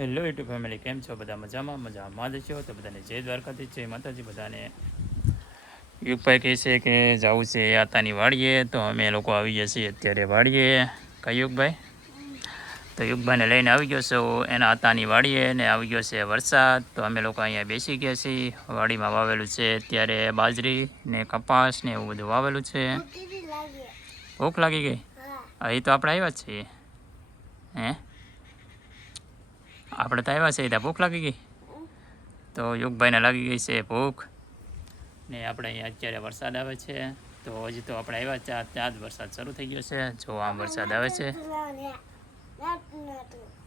Hello YouTube family, કેમ છો? બધા મજામાં જ છો? તો બધાને જય દ્વારકાથી, જય માતાજી બધાને. યુગભાઈ કહે છે કે જવું છે આતાની વાડીએ, તો અમે લોકો આવી ગયા છીએ અત્યારે વાડીએ. કઈ યુગભાઈ? તો યુગભાઈને લઈને આવી ગયો છું એના આતાની વાડીએ, ને આવી ગયો છે વરસાદ. તો અમે લોકો અહીંયા બેસી ગયા છીએ. વાડીમાં વાવેલું છે અત્યારે બાજરી ને કપાસ ને એવું બધું વાવેલું છે. ભૂખ લાગી ગઈ? હા, એ તો આપણે આવ્યા જ છીએ. હે, આપણે તો આવ્યા છે ત્યાં ભૂખ લાગી ગઈ? તો યુગભાઈને લાગી ગઈ છે ભૂખ. ને આપણે અહીંયા અત્યારે વરસાદ આવે છે. તો હજી તો આપણે આવ્યા ત્યાં જ વરસાદ શરૂ થઈ ગયો છે. જો આમ વરસાદ આવે છે.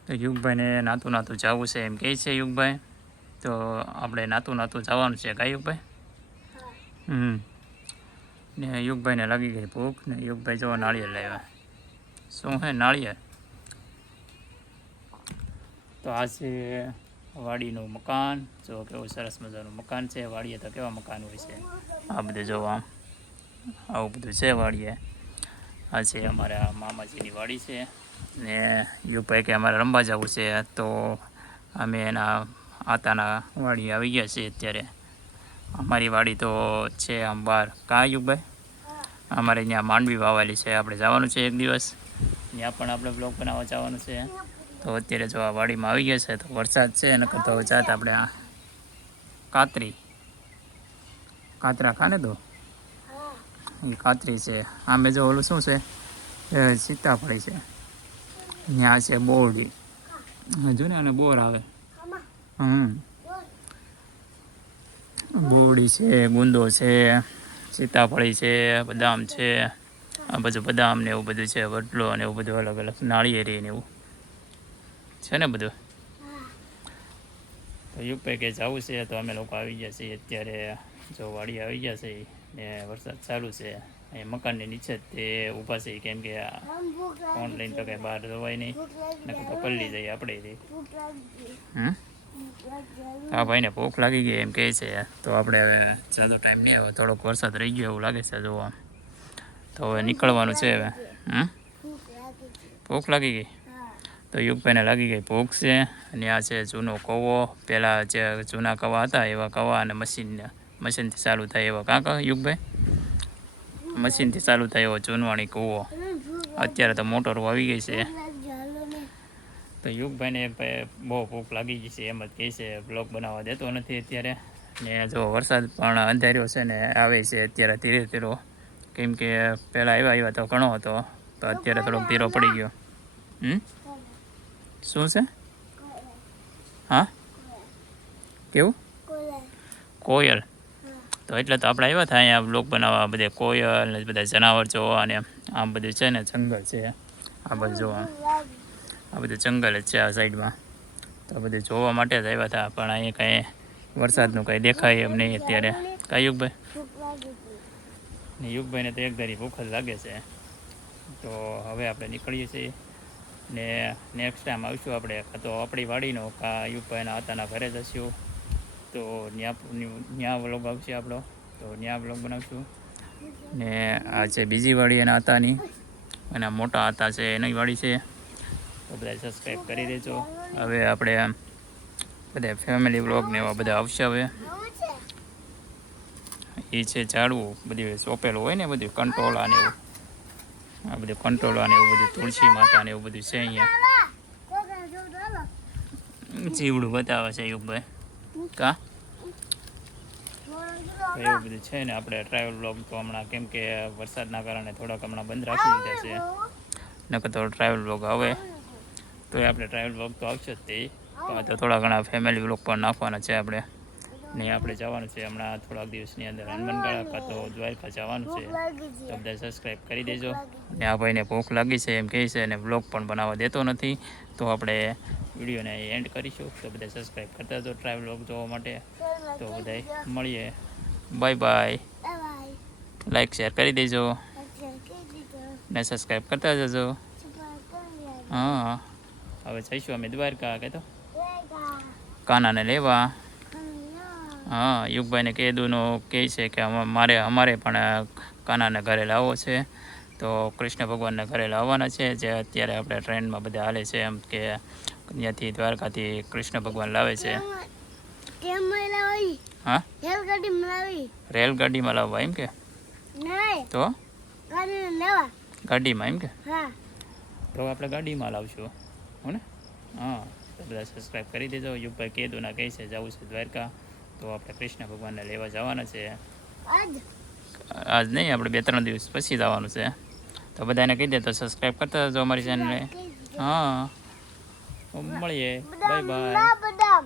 તો યુગભાઈને નાતું જવું છે એમ કહે છે યુગભાઈ. તો આપણે નાતું જવાનું છે કાંઈ યુગભાઈ? ને યુગભાઈને લાગી ગઈ ભૂખ. ને યુગભાઈ જો નાળિયેર લાવ્યા. શું હે નાળિયેર? તો આ છે વાડીનું મકાન. જો કેવું સરસ મજાનું મકાન છે. વાડીએ તો કેવા મકાન હોય છે. આ બધું જો આવું બધું છે વાડીએ. આ છે અમારા મામાજીની વાડી છે. ને યુગભાઈ કે અમારે રમવા જવું છે. તો અમે એના આતાના વાડી આવી ગયા છીએ અત્યારે. અમારી વાડી તો છે આમ બહાર. કાં યુગભાઈ? અમારે અહીંયા માંડવી વાવેલી છે. આપણે જવાનું છે એક દિવસ. ત્યાં પણ આપણે બ્લોગ બનાવવા જવાનું છે. તો અત્યારે જો આ વાડીમાં આવી ગયા છે. તો વરસાદ છે નકર તો જાત આપણે આ કાતરા ખાને તો એ કાતરી છે. આમે જો ઓલું શું છે, સીતાફળી છે. ત્યાં છે બોરડી. જો ને આને બોર આવે. બોરડી છે, ગુંદો છે, સીતાફળી છે, બદામ છે. આ બધું બદામ ને એવું બધું છે. વડલો ને એવું બધું અલગ અલગ નાળિયેરી ને એવું છે ને બધું. તો યુગભાઈ કે જવું છે. તો અમે લોકો આવી ગયા છીએ અત્યારે. જો વાડી આવી ગયા છે ને વરસાદ ચાલુ છે. અહીં મકાનની નીચે જ તે ઊભા છે. કેમ કે ઓનલાઈન તો કંઈ બહાર જવાય નહીં, નકર તો પલ્લી જઈએ આપણે. હા ભાઈને ભૂખ લાગી ગઈ એમ કહે છે. તો આપણે હવે જ્યાદો ટાઈમ નહીં આવે, થોડોક વરસાદ રહી ગયો એવું લાગે છે જોવા. તો હવે નીકળવાનું છે હવે. ભૂખ લાગી ગઈ? તો યુગભાઈને લાગી ગઈ ભૂખ છે. અને આ છે જૂનો કૂવો. પહેલાં જે જૂના કવા હતા એવા કવા, અને મશીનથી ચાલુ થાય એવા. કાં યુગભાઈ? મશીનથી ચાલુ થાય એવો જૂનવાણી કૂવો. અત્યારે તો મોટરો આવી ગઈ છે. તો યુગભાઈને બહુ ભૂખ લાગી ગઈ છે એમ જ કહે છે. બ્લોગ બનાવવા દેતો નથી અત્યારે. ને જો વરસાદ પણ અંધાર્યો છે ને આવે છે અત્યારે ધીરે ધીરો. કેમ કે પહેલાં આવ્યા તો ઘણો હતો, તો અત્યારે થોડોક ધીરો પડી ગયો. શું છે? હા, કેવું? કોયલ. તો એટલે તો આપણે આવ્યા હતા અહીંયા બ્લોગ બનાવવા. બધે કોયલ ને બધા જનાવર જોવા. અને આમ બધું છે ને જંગલ છે. આ બધું જોવા, આ બધું જંગલ જ છે આ સાઈડમાં. તો બધું જોવા માટે જ આવ્યા હતા. પણ અહીંયા કાંઈ વરસાદનું કંઈ દેખાય એમ નહીં અત્યારે. કાંઈ યુગભાઈ? ને યુગભાઈને તો એક ધારી ભૂખ જ લાગે છે. તો હવે આપણે નીકળીએ છીએ. ને નેક્સ્ટ ટાઈમ આવીશું આપણે તો આપણી વાડીનો કાં યુગભાઈના આતાના ઘરે જઈશું. તો ત્યાં વ્લોગ આવશે આપણો. તો ત્યાં વ્લોગ બનાવશું. ને આ છે બીજી વાડી એના આતાની. એના મોટા આતા છે એની વાડી છે. તો બધા સબસ્ક્રાઈબ કરી દેજો. હવે આપણે બધા ફેમિલી વ્લોગ ને એવા બધા આવશે હવે. એ છે ઝાડવું બધું સોંપેલું હોય ને, બધું કંટોળા ને એવું. આ બધું કંટોળા ને એવું બધું, તુલસી માતા ને એવું બધું છે અહીંયા. જીવડું બતાવે છે યુગભાઈ. કા એવું બધું છે ને. આપણે ટ્રાવેલ બ્લોગ તો હમણાં કેમ કે વરસાદના કારણે થોડાક હમણાં બંધ રાખી દીધા છે. નકર તો ટ્રાવેલ બ્લોગ આવે તો આપણે ટ્રાવેલ બ્લોગ તો આવશે જ તે. તો થોડા ઘણા ફેમિલી બ્લોગ પણ નાખવાના છે આપણે. ને આપણે જવાનું છે હમણાં થોડાક દિવસની અંદર હનુમાનગઢ કાં તો દ્વારકા જવાનું છે. તો બધા સબસ્ક્રાઈબ કરી દેજો. ને આ ભાઈને ભૂખ લાગી છે એમ કહે છે, અને બ્લોગ પણ બનાવવા દેતો નથી. તો આપણે વિડીયોને એન્ડ કરીશું. તો બધા સબસ્ક્રાઈબ કરતા જજો ટ્રાવેલ બ્લોગ જોવા માટે. તો બધા મળીએ. Bye bye. લાઈક શેર કરી દેજો ને સબસ્ક્રાઈબ કરતા જજો. હા, હવે જઈશું અમે દ્વારકા. કે તો કાનાને લેવા. હા, યુગભાઈને કીધુંનો કહે છે કે અમારે પણ કાનાને ઘરે લાવવો છે. તો કૃષ્ણ ભગવાનને ઘરે લાવવાના છે. જે અત્યારે આપણે ટ્રેનમાં બધા હાલે છે એમ કે ત્યાંથી દ્વારકાથી કૃષ્ણ ભગવાન લાવે છે. કેમ લાવી? હા, રેલગાડીમાં લાવી. રેલગાડીમાં લાવવા એમ કે? નહીં, તો ગાડીમાં લેવા. ગાડીમાં એમ કે? હા. તો આપણે ગાડીમાં લાવશું હો ને. હા, તો બધા સબસ્ક્રાઈબ કરી દેજો. યુગભાઈ કેદુના કહે છે જવું છે દ્વારકા, તો આપણે કૃષ્ણ ભગવાનને લેવા જવાના છે. આજ નહીં, આપણે 2-3 દિવસ પછી જવાનું છે. તો બધાને કહી દે તો સબસ્ક્રાઈબ કરતા જજો અમારી ચેનલને. હા, મળીએ. Bye bye. બદામ